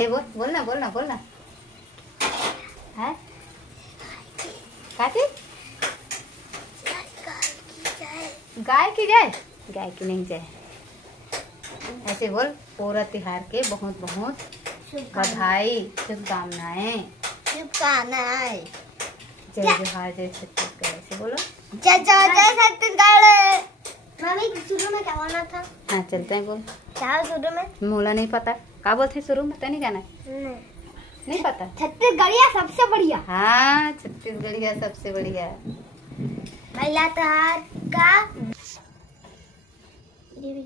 बोलना बोलना बोलना है काकी गाय की जाए गाय की नहीं जाए ऐसे बोल। पूरा त्योहार के बहुत बहुत बधाई शुभकामनाएं शुभकामनाएं। जय जोहार जय छत्तीसगढ़ ऐसे बोलो। जय जय छत्तीसगढ़। मम्मी शुरू में क्या बोलना था? हाँ चलते हैं बोल। क्या शुरू में? मोला नहीं पता क्या बोलते शुरू में तो नहीं गाना नहीं पता। छत्तीसगढ़िया सबसे बढ़िया। हाँ छत्तीसगढ़िया सबसे बढ़िया। महिला त्योहार का ये भी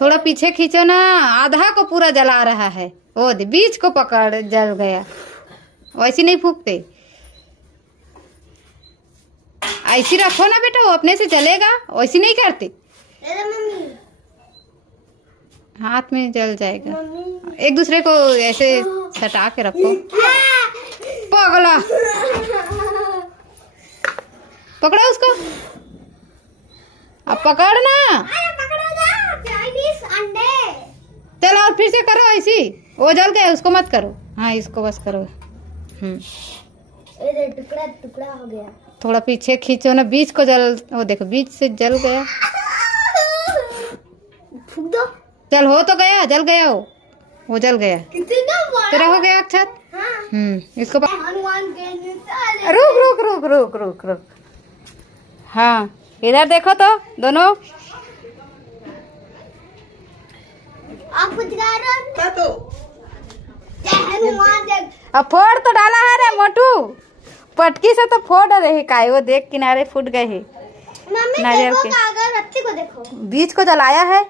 थोड़ा पीछे खींचो ना। आधा को पूरा जला रहा है वो बीच को पकड़ जल गया। वैसे नहीं फूकते ऐसी रखो ना बेटा वो अपने से जलेगा। वैसे नहीं करते हाथ में जल जाएगा। एक दूसरे को ऐसे सटा के रखो। पगला पकड़ा उसको अब पकड़ना। चलो और फिर से करो ऐसी। वो जल गया उसको मत करो। हाँ इसको बस करो। टुकड़ा टुकड़ा हो गया। थोड़ा पीछे खींचो ना बीच को जल। वो देखो बीच से जल गया। फूक दो। चल हो तो गया जल गया वो जल गया। तेरा हो गया अक्षत। हाँ। इसको हनुमान के रुक रुक रुक रुक रुक रुक। हाँ इधर देखो तो दोनों। आप कुछ गा रहे हो? हनुमान अब फोड़ तो डाला है रे मोटू। पटकी से तो फोड़ रहे काय वो देख किनारे फूट गए है। मम्मी देखो कागज रत्ती को देखो। बीच को जलाया है।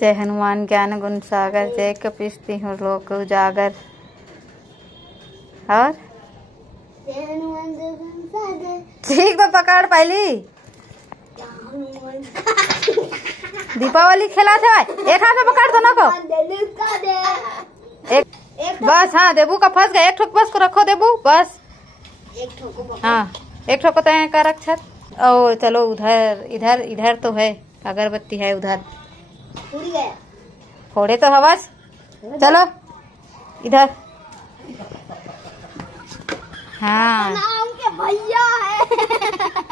जय हनुमान ज्ञान गुण सागर जय कपीसती हूँ लोक उजागर। और ठीक तो पकड़ पहली। दीपावली खेला था एक हाथ में पकड़ दो ना को। एक बस। हाँ देबू का फंस गया। एक ठोक बस को रखो देबू बस। हाँ एक ठोक तो कर अक्षत। ओ चलो उधर इधर इधर तो है अगरबत्ती है उधर। फोड़े तो हवस। चलो इधर। हाँ नाम के भैया है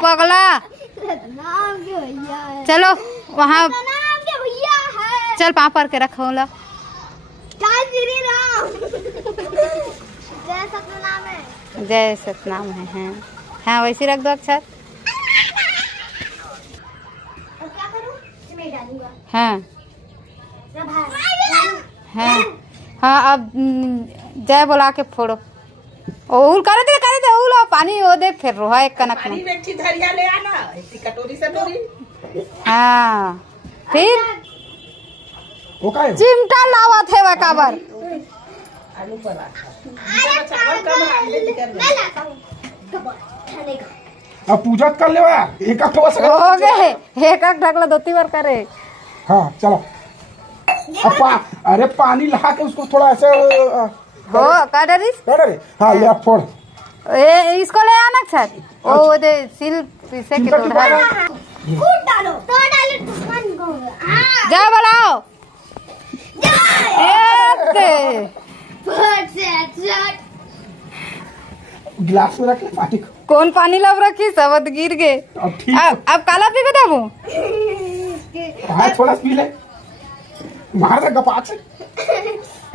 पगला। नाम के भैया है। चलो वहाँ नाम के भैया है। चल पाँव पर के रखो ला। जय श्री राम। जय सतनाम है। जय सतनाम है। हाँ हाँ वैसे रख दो अक्षर। क्या करूं? इसमें डालूंगा। हाँ हाँ हाँ अब जय बोला के फोड़ो। ओल करे दे ओल पानी वो दे फिर रोहा एक कनक में। धरिया ले आना कटोरी से डोरी। हाँ फिर चिमटा लावा थे वह काबर। अब पूजा कर ले एक हो गए। एक ढकला दो तीन बार करे। हाँ चलो अब अरे पानी लगा के उसको थोड़ा ऐसे हो काटरिस। हाँ ले फोड़। इसको ले आना छत। ओ दे सिल पीसे के डालो तो डालो दुश्मन को। जा बोलाओ। गिलास में रख ले पानी को। कौन पानी लब रखी सब गिर गए। अब काला पी को देबू। थोड़ा पी ले मार दे गपात से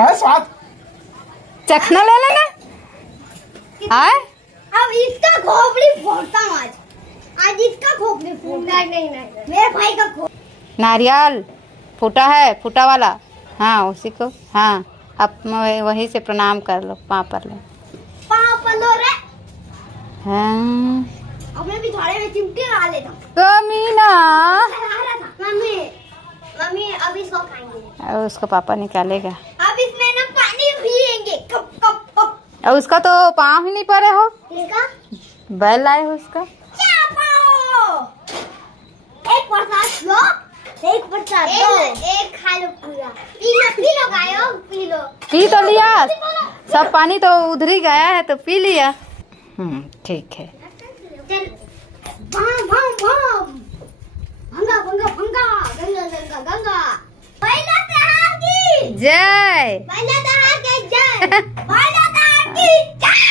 है स्वाद। चखना ले लेना। आए अब इसका खोपड़ी फोड़ता हूँ आज इसका खोपड़ी फोड़ता। नहीं मेरे भाई का नारियल फूटा है फूटा वाला। हाँ उसी को। हाँ अब वहीं से प्रणाम कर लो पाँव पर लो। पाँव पर लो रे। हाँ अपने भी थोड़े में चिमटे ला लेता। कमीना। मम्मी मम्मी अब इसको खाएंगे। उसको पापा निकालेगा। अब इसमें ना पानी पिएंगे कप कप कप। और उसका तो पाँव ही नहीं पड़े हो। बैल लाए हो उसका। एक प्रसाद लो। एक प्रसाद लो। एक खा लो पूरा। पी लो गायो पी लो। पी तो लिया सब पानी तो उधर ही गया है तो पी लिया। ठीक है। चल भाम भाम भाम। जय। भोलेनाथ की जय। भोलेनाथ की जय।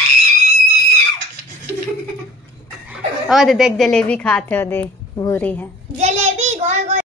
और देख जलेबी खाते हो दे भूरी है। जलेबी गोल गोल